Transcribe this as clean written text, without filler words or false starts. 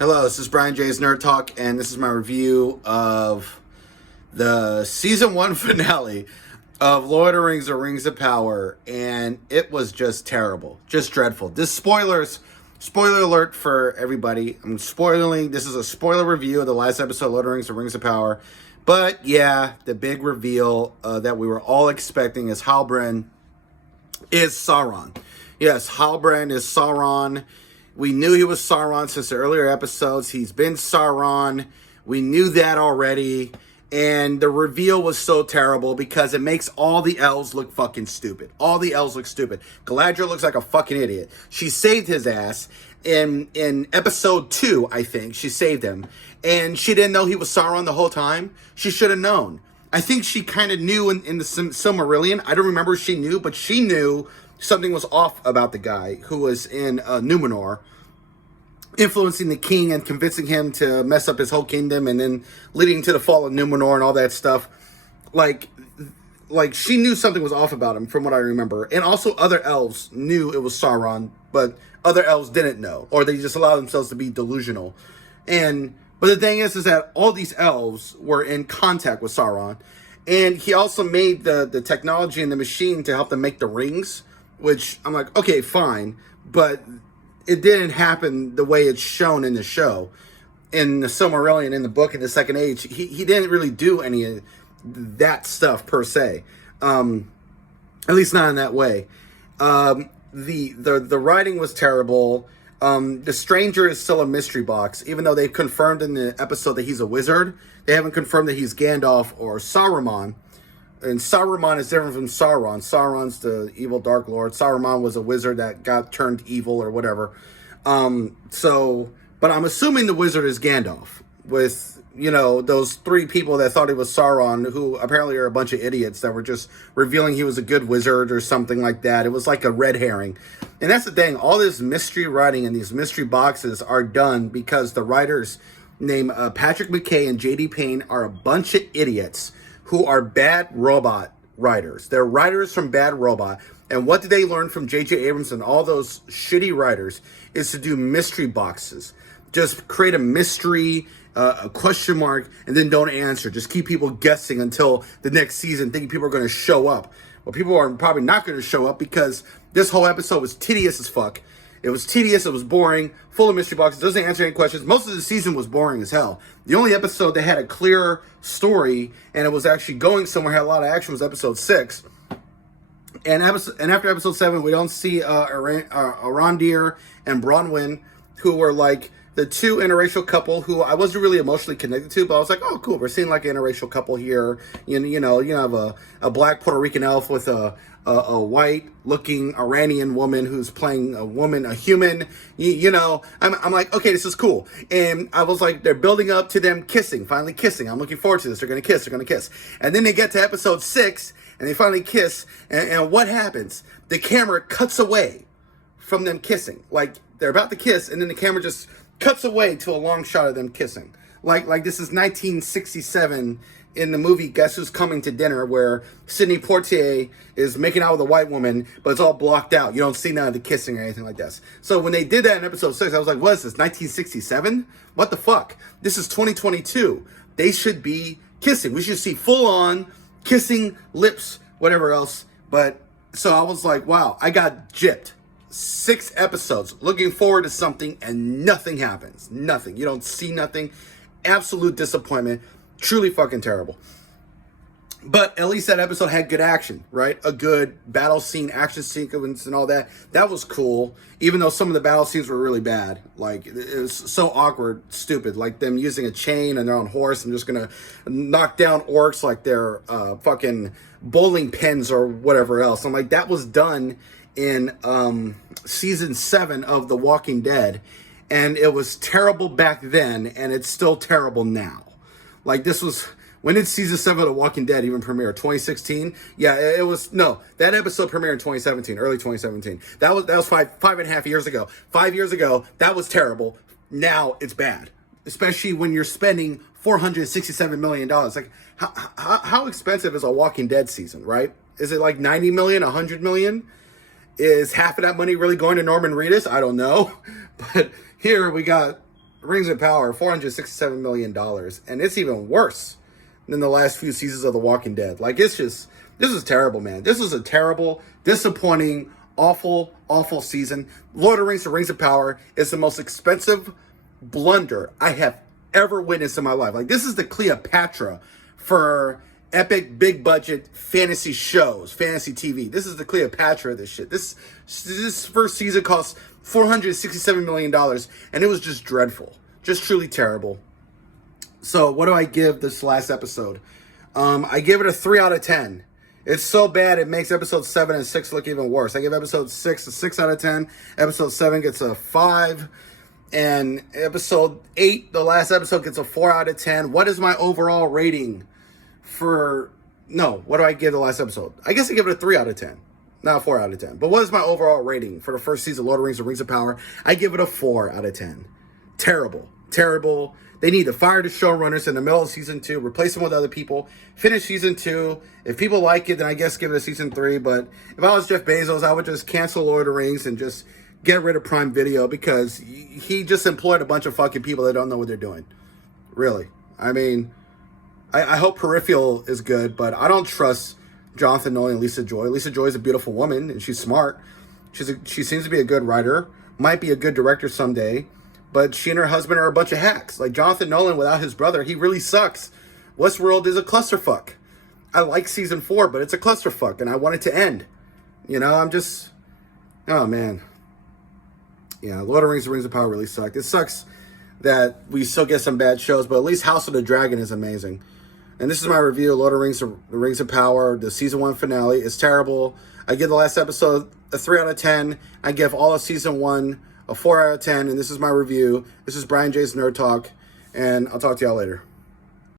Hello, this is Brian J's Nerd Talk, and this is my review of the season 1 finale of Lord of the Rings: The Rings of Power, and it was just terrible, just dreadful. Spoiler alert for everybody. This is a spoiler review of the last episode of Lord of the Rings: The Rings of Power, but yeah, the big reveal that we were all expecting is Halbrand is Sauron. Yes, Halbrand is Sauron. We knew he was Sauron since the earlier episodes. He's been Sauron. We knew that already. And the reveal was so terrible because it makes all the elves look fucking stupid. All the elves look stupid. Galadriel looks like a fucking idiot. She saved his ass in episode 2, I think. She saved him. And she didn't know he was Sauron the whole time. She should have known. I think she kind of knew in the Silmarillion. I don't remember if she knew, but she knew something was off about the guy who was in Numenor, influencing the king and convincing him to mess up his whole kingdom, and then leading to the fall of Numenor and all that stuff. Like she knew something was off about him, from what I remember. And also other elves knew it was Sauron, but other elves didn't know, or they just allowed themselves to be delusional. But the thing is that all these elves were in contact with Sauron, and he also made the technology and the machine to help them make the rings, which I'm like, okay, fine, but it didn't happen the way it's shown in the show. In the Silmarillion, in the book, in the Second Age, he didn't really do any of that stuff per se. At least not in that way. The writing was terrible. The stranger is still a mystery box, even though they've confirmed in the episode that he's a wizard. They haven't confirmed that he's Gandalf or Saruman. And Saruman is different from Sauron. Sauron's the evil Dark Lord. Saruman was a wizard that got turned evil or whatever. But I'm assuming the wizard is Gandalf, with, those 3 people that thought he was Sauron, who apparently are a bunch of idiots that were just revealing he was a good wizard or something like that. It was like a red herring. And that's the thing. All this mystery writing and these mystery boxes are done because the writers named Patrick McKay and J.D. Payne are a bunch of idiots who are Bad Robot writers. They're writers from Bad Robot. And what did they learn from J.J. Abrams and all those shitty writers is to do mystery boxes. Just create a mystery, a question mark, and then don't answer. Just keep people guessing until the next season, thinking people are going to show up. Well, people are probably not going to show up because this whole episode was tedious as fuck. It was tedious, it was boring, full of mystery boxes, doesn't answer any questions. Most of the season was boring as hell. The only episode that had a clear story and it was actually going somewhere, had a lot of action, was episode 6. And after episode 7, we don't see Arondir and Bronwyn, who were like the 2 interracial couple who I wasn't really emotionally connected to, but I was like, oh, cool, we're seeing like an interracial couple here. You have a black Puerto Rican elf with a white-looking Iranian woman who's playing a human. I'm like, okay, this is cool. And I was like, they're building up to them finally kissing. I'm looking forward to this. They're going to kiss. And then they get to episode 6, and they finally kiss, and what happens? The camera cuts away from them kissing. Like, they're about to kiss, and then the camera just cuts away to a long shot of them kissing. Like this is 1967 in the movie Guess Who's Coming to Dinner, where Sidney Poitier is making out with a white woman, but it's all blocked out. You don't see none of the kissing or anything like this. So when they did that in episode 6, I was like, what is this, 1967? What the fuck? This is 2022. They should be kissing. We should see full-on kissing, lips, whatever else. But, so I was like, wow, I got gypped. 6 episodes, looking forward to something, and nothing happens. Nothing. You don't see nothing. Absolute disappointment. Truly fucking terrible. But at least that episode had good action, right? A good battle scene, action sequence, and all that. That was cool, even though some of the battle scenes were really bad. Like, it was so awkward, stupid. Like them using a chain and they're on horse and just gonna knock down orcs like they're fucking bowling pins or whatever else. I'm like, that was done in season 7 of The Walking Dead, and it was terrible back then, and it's still terrible now. Like, this was, when did season 7 of The Walking Dead even premiere? 2016? Yeah, it was, no, that episode premiered in 2017, early 2017. That was five and a half years ago. 5 years ago, that was terrible. Now it's bad, especially when you're spending $467 million. Like, how expensive is a Walking Dead season, right? Is it like 90 million, 100 million? Is half of that money really going to Norman Reedus? I don't know. But here we got Rings of Power, $467 million. And it's even worse than the last few seasons of The Walking Dead. Like, this is terrible, man. This is a terrible, disappointing, awful, awful season. Lord of the Rings, The Rings of Power is the most expensive blunder I have ever witnessed in my life. Like, this is the Cleopatra for epic, big budget fantasy shows, fantasy TV. This is the Cleopatra of this shit. This first season cost $467 million, and it was just dreadful. Just truly terrible. So what do I give this last episode? I give it a 3 out of 10. It's so bad it makes episode 7 and 6 look even worse. I give episode 6 a 6 out of 10. Episode 7 gets a 5. And episode 8, the last episode, gets a 4 out of 10. What is my overall rating for... No, what do I give the last episode? I guess I give it a 3 out of 10. Not 4 out of 10. But what is my overall rating for the first season of Lord of the Rings, The Rings of Power? I give it a 4 out of 10. Terrible. Terrible. They need to fire the showrunners in the middle of season 2, replace them with other people, finish season 2. If people like it, then I guess give it a season 3. But if I was Jeff Bezos, I would just cancel Lord of the Rings and just get rid of Prime Video, because he just employed a bunch of fucking people that don't know what they're doing. Really. I mean, I hope Peripheral is good, but I don't trust Jonathan Nolan and Lisa Joy. Lisa Joy is a beautiful woman, and she's smart. She seems to be a good writer, might be a good director someday, but she and her husband are a bunch of hacks. Like, Jonathan Nolan, without his brother, he really sucks. Westworld is a clusterfuck. I like season 4, but it's a clusterfuck, and I want it to end. You know, I'm just... Oh, man. Yeah, Lord of the Rings, The Rings of Power really sucked. It sucks that we still get some bad shows, but at least House of the Dragon is amazing. And this is my review of Lord of the Rings, The Rings of Power, the season 1 finale. It's terrible. I give the last episode a 3 out of 10. I give all of season 1 a 4 out of 10. And this is my review. This is Brian J's Nerd Talk. And I'll talk to y'all later.